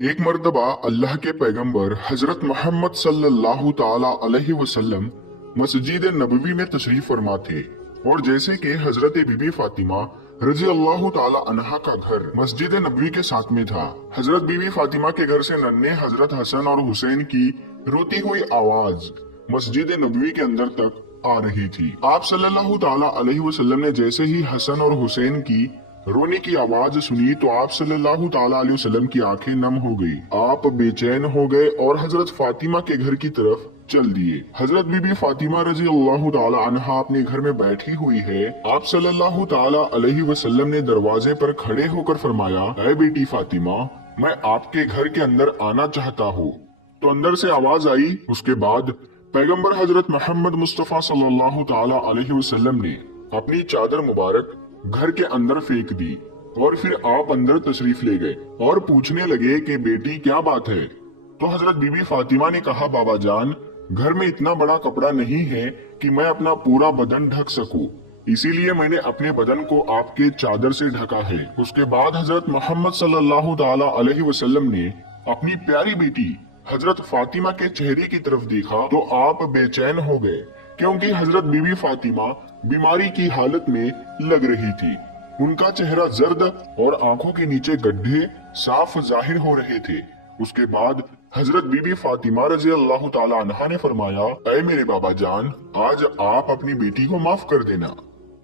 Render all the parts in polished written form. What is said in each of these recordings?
एक मर्तबा अल्लाह के पैगंबर हजरत मोहम्मद सल्लल्लाहु ताला अलैहि वसल्लम मस्जिद नबवी में तशरीफ फरमा थे। और जैसे कि हजरत बीबी फातिमा रजी अल्लाह ताला अन्हा का घर मस्जिद नबवी के साथ में था, हजरत बीबी फातिमा के घर से नन्हे हजरत हसन और हुसैन की रोती हुई आवाज मस्जिद नबवी के अंदर तक आ रही थी। आप सल्लल्लाहु ताला अलैहि वसल्लम ने जैसे ही हसन और हुसैन की रोने की आवाज सुनी तो आप सल्लल्लाहु ताला अलैहि वसल्लम की आंखें नम हो गई। आप बेचैन हो गए और हजरत फातिमा के घर की तरफ चल दिए। हजरत बीबी फातिमा रजी अल्लाह ताला अन्हा अपने घर में बैठी हुई है। आप सल्लल्लाहु ताला अलैहि वसल्लम ने दरवाजे पर खड़े होकर फरमाया, ऐ बेटी फातिमा, मैं आपके घर के अंदर आना चाहता हूँ। तो अंदर से आवाज आई। उसके बाद पैगंबर हजरत मोहम्मद मुस्तफा सल्लल्लाहु ताला अलैहि वसल्लम ने अपनी चादर मुबारक घर के अंदर फेंक दी और फिर आप अंदर तशरीफ ले गए और पूछने लगे कि बेटी क्या बात है। तो हजरत बीबी फातिमा ने कहा, बाबा जान, घर में इतना बड़ा कपड़ा नहीं है कि मैं अपना पूरा बदन ढक सकूं, इसीलिए मैंने अपने बदन को आपके चादर से ढका है। उसके बाद हजरत मोहम्मद सल्लल्लाहु ताला अलैहि वसल्लम ने अपनी प्यारी बेटी हजरत फातिमा के चेहरे की तरफ देखा तो आप बेचैन हो गए, क्योंकि हजरत बीबी फातिमा बीमारी की हालत में लग रही थी। उनका चेहरा जर्द और आंखों के नीचे गड्ढे साफ जाहिर हो रहे थे। उसके बाद हजरत बीबी फातिमा रजी अल्लाह ताला अन्हा ने फरमाया, ऐ मेरे बाबा जान, आज आप अपनी बेटी को माफ कर देना,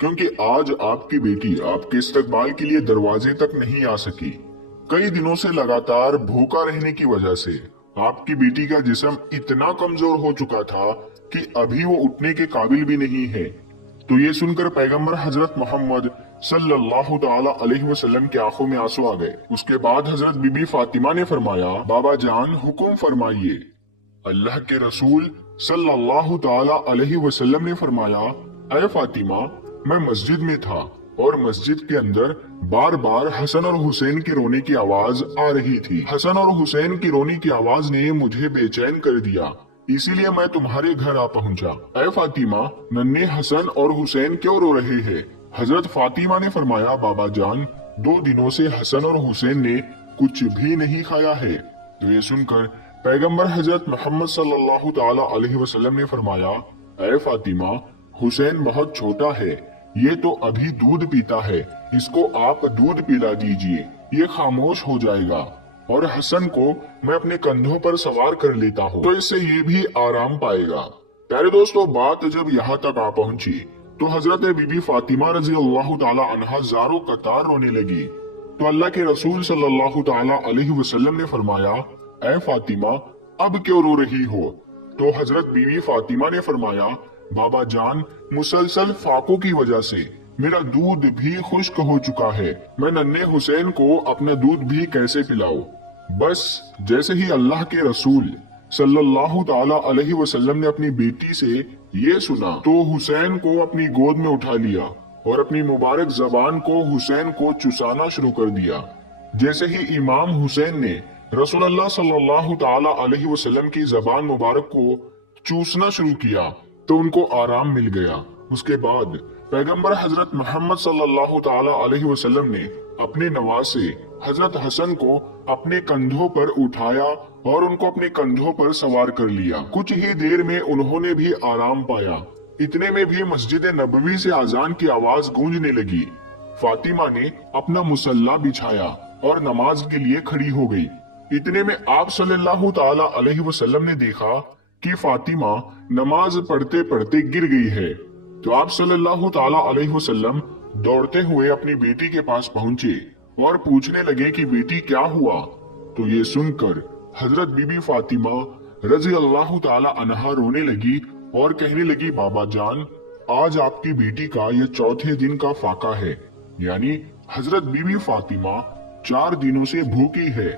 क्योंकि आज आपकी बेटी आपके इस्तकबाल के लिए दरवाजे तक नहीं आ सकी। कई दिनों से लगातार भूखा रहने की वजह से आपकी बेटी का जिस्म इतना कमजोर हो चुका था कि अभी वो उठने के काबिल भी नहीं है। तो ये सुनकर पैगंबर हजरत मोहम्मद सल्लल्लाहु ताला अलैहि वसल्लम की आंखों में आंसू आ गए। उसके बाद हजरत बीबी फातिमा ने फरमाया, बाबा जान, हुक्म फरमाइए। अल्लाह के रसूल सल्लल्लाहु ताला अलैहि वसल्लम ने फरमाया, ऐ फातिमा, मैं मस्जिद में था और मस्जिद के अंदर बार बार हसन और हुसैन की रोने की आवाज आ रही थी। हसन और हुसैन की रोने की आवाज ने मुझे बेचैन कर दिया, इसीलिए मैं तुम्हारे घर आ पहुंचा। ऐ फातिमा, नन्हे हसन और हुसैन क्यों रो रहे हैं? हजरत फातिमा ने फरमाया, बाबा जान, 2 दिनों से हसन और हुसैन ने कुछ भी नहीं खाया है। तो ये सुनकर पैगंबर हजरत मोहम्मद सल्लल्लाहु ताला अलैहि वसल्लम ने फरमाया, ऐ फातिमा, हुसैन बहुत छोटा है, ये तो अभी दूध पीता है, इसको आप दूध पिला दीजिए, ये खामोश हो जाएगा। और हसन को मैं अपने कंधों पर सवार कर लेता हूँ, तो इससे ये भी आराम पाएगा। प्यारे दोस्तों, बात जब यहाँ तक आ पहुँची तो हजरत बीबी फातिमा रजी अल्लाह ताला अन्हा ज़ारो कतार रोने लगी। तो अल्लाह के रसूल सल्लल्लाहु ताला अलैहि वसल्लम ने फरमाया, ऐ फातिमा, अब क्यों रो रही हो? तो हजरत बीबी फातिमा ने फरमाया, बाबा जान, मुसलसल फाकों की वजह से मेरा दूध भी खुश्क हो चुका है, मैं नन्हे हुसैन को अपना दूध भी कैसे पिलाऊं? बस जैसे ही अल्लाह के रसूल सल्लल्लाहु ताला अलैहि वसल्लम ने अपनी बेटी से ये सुना तो हुसैन को अपनी गोद में उठा लिया और अपनी मुबारक जबान को हुसैन को चुसाना शुरू कर दिया। जैसे ही इमाम हुसैन ने रसूलुल्लाह सल्लल्लाहु ताला अलैहि वसल्लम की जबान मुबारक को चूसना शुरू किया तो उनको आराम मिल गया। उसके बाद पैगंबर हजरत मोहम्मद सल्लल्लाहु ताला अलैहि वसल्लम ने अपने नवासे हजरत हसन को अपने कंधों पर उठाया और उनको अपने कंधों पर सवार कर लिया। कुछ ही देर में उन्होंने भी आराम पाया। इतने में भी मस्जिद नबवी से अजान की आवाज गूंजने लगी। फातिमा ने अपना मुसल्ला बिछाया और नमाज के लिए खड़ी हो गई। इतने में आप सल्लल्लाहु ताला अलैहि वसल्लम ने देखा कि फातिमा नमाज पढ़ते पढ़ते गिर गई है। तो आप सल्लल्लाहु ताला अलैहि वसल्लम दौड़ते हुए अपनी बेटी के पास पहुंचे और पूछने लगे कि बेटी क्या हुआ। तो ये सुनकर हजरत बीबी फातिमा रजी अल्लाह ताला अन्हा रोने लगी और कहने लगी, बाबा जान, आज आपकी बेटी का ये 4थे दिन का फाका है, यानी हजरत बीबी फातिमा 4 दिनों से भूखी है,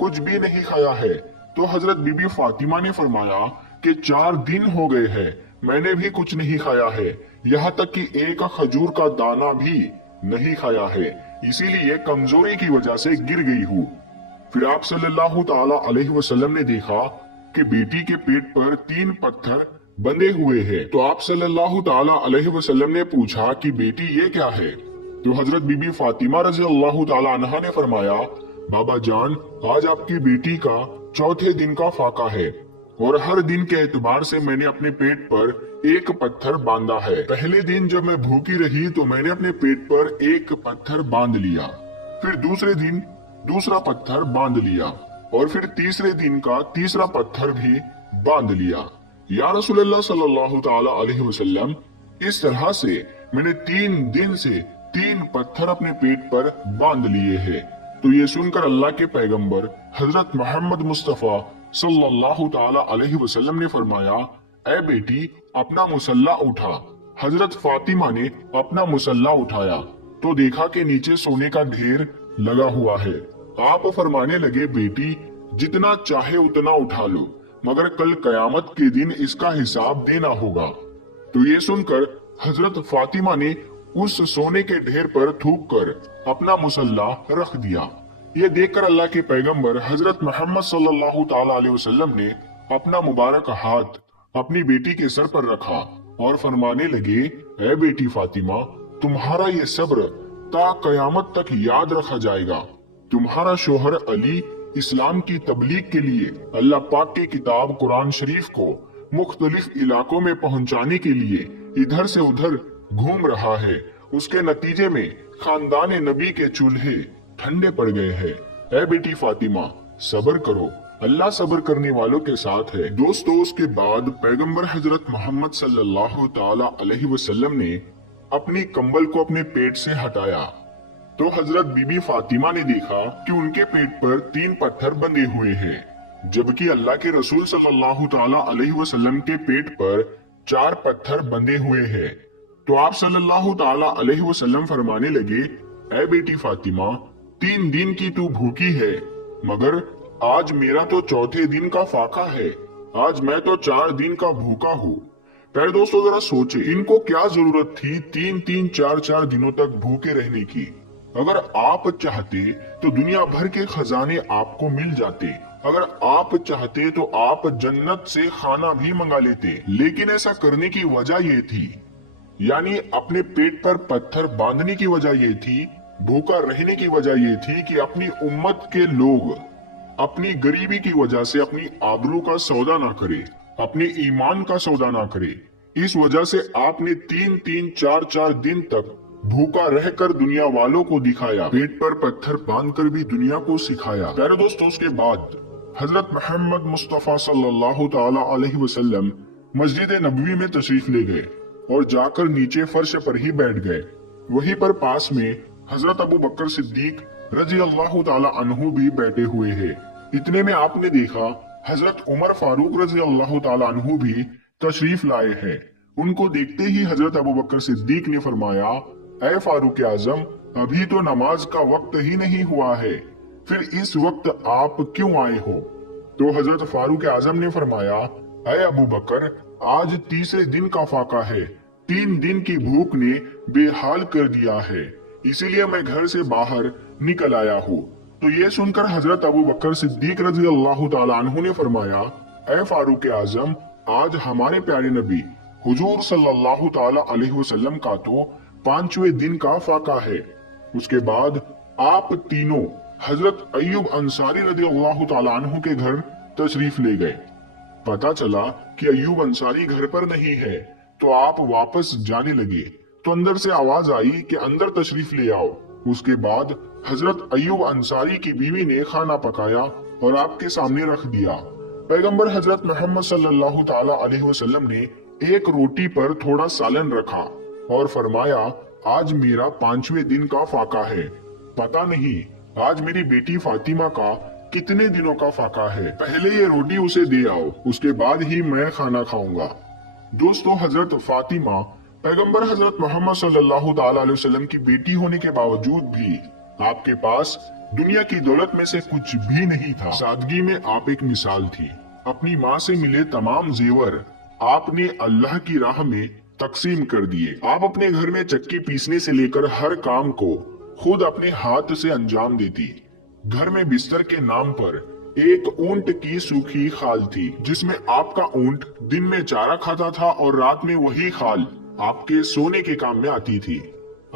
कुछ भी नहीं खाया है। तो हजरत बीबी फातिमा ने फरमाया कि 4 दिन हो गए हैं, मैंने भी कुछ नहीं खाया है, यहाँ तक कि एक खजूर का दाना भी नहीं खाया है, इसीलिए कमजोरी की वजह से गिर गई हूँ। फिर आप सल्लल्लाहु ताला अलैहि वसल्लम ने देखा कि बेटी के पेट पर 3 पत्थर बंधे हुए हैं। तो आप सल्लल्लाहु ताला अलैहि वसल्लम ने पूछा कि बेटी ये क्या है? तो हजरत बीबी फातिमा रजी अल्लाह ताला अन्हा ने फरमाया, बाबा जान, आज आपकी बेटी का चौथे दिन का फाका है और हर दिन के एतबार से मैंने अपने पेट पर एक पत्थर बांधा है। पहले दिन जब मैं भूखी रही तो मैंने अपने पेट पर एक पत्थर बांध लिया, फिर दूसरे दिन दूसरा पत्थर बांध लिया और फिर तीसरे दिन का तीसरा पत्थर भी बांध लिया। या रसूलल्लाह सल्लल्लाहु ताला अलैहि वसल्लम, इस तरह से मैंने 3 दिन से 3 पत्थर अपने पेट पर बांध लिए हैं। तो ये सुनकर अल्लाह के पैगंबर हजरत मोहम्मद मुस्तफा सल्लल्लाहु ताला अलैहि वसल्लम ने फरमाया, ऐ बेटी, अपना मुसल्ला उठा। हजरत फातिमा ने अपना मुसल्ला उठाया तो देखा कि नीचे सोने का ढेर लगा हुआ है। आप फरमाने लगे, बेटी, जितना चाहे उतना उठा लो, मगर कल कयामत के दिन इसका हिसाब देना होगा। तो ये सुनकर हजरत फातिमा ने उस सोने के ढेर पर थूक कर अपना मुसल्ला रख दिया। ये देखकर अल्लाह के पैगंबर हजरत मोहम्मद सल्लल्लाहु ताला अलैहि वसल्लम ने अपना मुबारक हाथ अपनी बेटी के सर पर रखा और फरमाने लगे, ऐ बेटी फातिमा, तुम्हारा ये सब्र ता कयामत तक याद रखा जाएगा। तुम्हारा शोहर अली इस्लाम की तबलीग के लिए अल्लाह पाक की किताब कुरान शरीफ को मुख्तलिफ इलाकों में पहुंचाने के लिए इधर से उधर घूम रहा है। उसके नतीजे में खानदान नबी के चूल्हे ठंडे पड़ गए हैं। ऐ बेटी फातिमा, सब्र करो, अल्लाह सब्र करने वालों के साथ है। दोस्तों, उसके बाद पैगंबर हजरत मोहम्मद सल्लल्लाहु ताला अलैहि वसल्लम ने अपनी कंबल को अपने पेट से हटाया तो हजरत बीबी फातिमा ने देखा कि उनके पेट पर 3 पत्थर बंधे हुए हैं, जबकि अल्लाह के रसूल सल्लल्लाहु ताला अलैहि वसल्लम के पेट पर 4 पत्थर बंधे हुए हैं। तो आप सल्लल्लाहु ताला अलैहि वसल्लम फरमाने लगे, ऐ बेटी फातिमा, 3 दिन की तू भूखी है, मगर आज मेरा तो चौथे दिन का फाका है। आज मैं तो 4 दिन का भूखा हूँ। प्यारे दोस्तों, जरा सोचे, इनको क्या जरूरत थी 3-3, 4-4 दिनों तक भूखे रहने की। अगर आप चाहते तो दुनिया भर के खजाने आपको मिल जाते। अगर आप चाहते तो आप जन्नत से खाना भी मंगा लेते। लेकिन ऐसा करने की वजह ये थी, यानी अपने पेट पर पत्थर बांधने की वजह ये थी, भूखा रहने की वजह ये थी कि अपनी उम्मत के लोग अपनी गरीबी की वजह से अपनी आबरू का सौदा ना करे, अपने ईमान का सौदा ना करे। इस वजह से आपने 3-3, 4-4 दिन तक भूखा रहकर दुनिया वालों को दिखाया, पेट पर पत्थर बांधकर भी दुनिया को सिखाया। प्यारे दोस्तों, उसके बाद हजरत मोहम्मद मुस्तफा सल्लल्लाहु ताला अलैहि वसल्लम मस्जिद नबवी में तशरीफ ले गए और जाकर नीचे फर्श पर ही बैठ गए। वहीं पर पास में हजरत अबू बकर सिद्दीक रजी अल्लाह ताला अन्हु भी बैठे हुए हैं। इतने में आपने देखा हजरत उमर फारूक रजी अल्लाह ताला अन्हु भी तशरीफ लाए हैं। उनको देखते ही हजरत अबू बकर सिद्दीक ने फरमाया, ऐ फारूक आजम, अभी तो नमाज का वक्त ही नहीं हुआ है, फिर इस वक्त आप क्यों आए हो? तो हजरत फारूक आजम ने फरमाया, ऐ अबू बकर, आज तीसरे दिन का फाका है, 3 दिन की भूख ने बेहाल कर दिया है, इसीलिए मैं घर से बाहर निकल आया हूँ। तो ये सुनकर हजरत अबू बकर सिद्दीक रजी अल्लाह ताला अन्हु ने फरमाया, ऐ फारूक आजम, आज हमारे प्यारे नबी हुजूर सल्लल्लाहु ताला अलैहि वसल्लम का तो 5वें दिन का फाका है। उसके बाद आप तीनों हजरत अय्यूब अंसारी रज़ी अल्लाह ताला अन्हु के घर तशरीफ ले गए। पता चला कि अय्यूब अंसारी घर पर नहीं है, तो आप वापस जाने लगे तो अंदर से आवाज आई कि अंदर तशरीफ ले आओ। उसके बाद हजरत अय्यूब अंसारी की बीवी ने खाना पकाया और आपके सामने रख दिया। पैगंबर हजरत मोहम्मद सल्लल्लाहु ताला अलैहि वसल्लम ने एक रोटी पर थोड़ा सालन रखा और फरमाया, आज मेरा 5वें दिन का फाका है, पता नहीं आज मेरी बेटी फातिमा का कितने दिनों का फाका है, पहले ये रोटी उसे दे आओ, उसके बाद ही मैं खाना खाऊंगा। दोस्तों, हजरत फातिमा पैगंबर हजरत मोहम्मद सल्लल्लाहु ताला अलैहि वसल्लम की बेटी होने के बावजूद भी आपके पास दुनिया की दौलत में से कुछ भी नहीं था। सादगी में आप एक मिसाल थी। अपनी माँ से मिले तमाम जेवर आपने अल्लाह की राह में तकसीम कर दिए। आप अपने घर में चक्की पीसने से लेकर हर काम को खुद अपने हाथ से अंजाम देती। घर में बिस्तर के नाम पर एक ऊंट की सूखी खाल थी, जिसमें आपका ऊंट दिन में चारा खाता था और रात में वही खाल आपके सोने के काम में आती थी।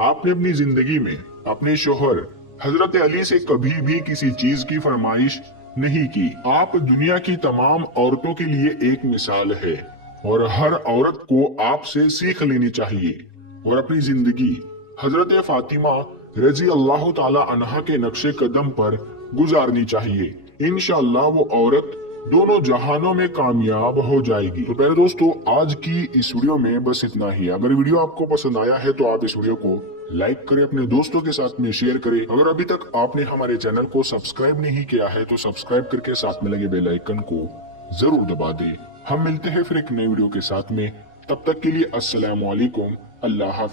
आपने अपनी जिंदगी में अपने शोहर हजरत अली से कभी भी किसी चीज की फरमाइश नहीं की। आप दुनिया की तमाम औरतों के लिए एक मिसाल है और हर औरत को आपसे सीख लेनी चाहिए और अपनी जिंदगी हजरत फातिमा रजी अल्लाह ताला अन्हा के नक्शे कदम पर गुजारनी चाहिए। इंशाअल्लाह वो औरत दोनों जहानों में कामयाब हो जाएगी। तो प्यारे दोस्तों, आज की इस वीडियो में बस इतना ही। अगर वीडियो आपको पसंद आया है तो आप इस वीडियो को लाइक करें, अपने दोस्तों के साथ में शेयर करें। अगर अभी तक आपने हमारे चैनल को सब्सक्राइब नहीं किया है तो सब्सक्राइब करके साथ में लगे बेल आइकन को जरूर दबा दें। हम मिलते हैं फिर एक नई वीडियो के साथ में, तब तक के लिए अस्सलाम वालेकुम, अल्लाह हाफ़िज़।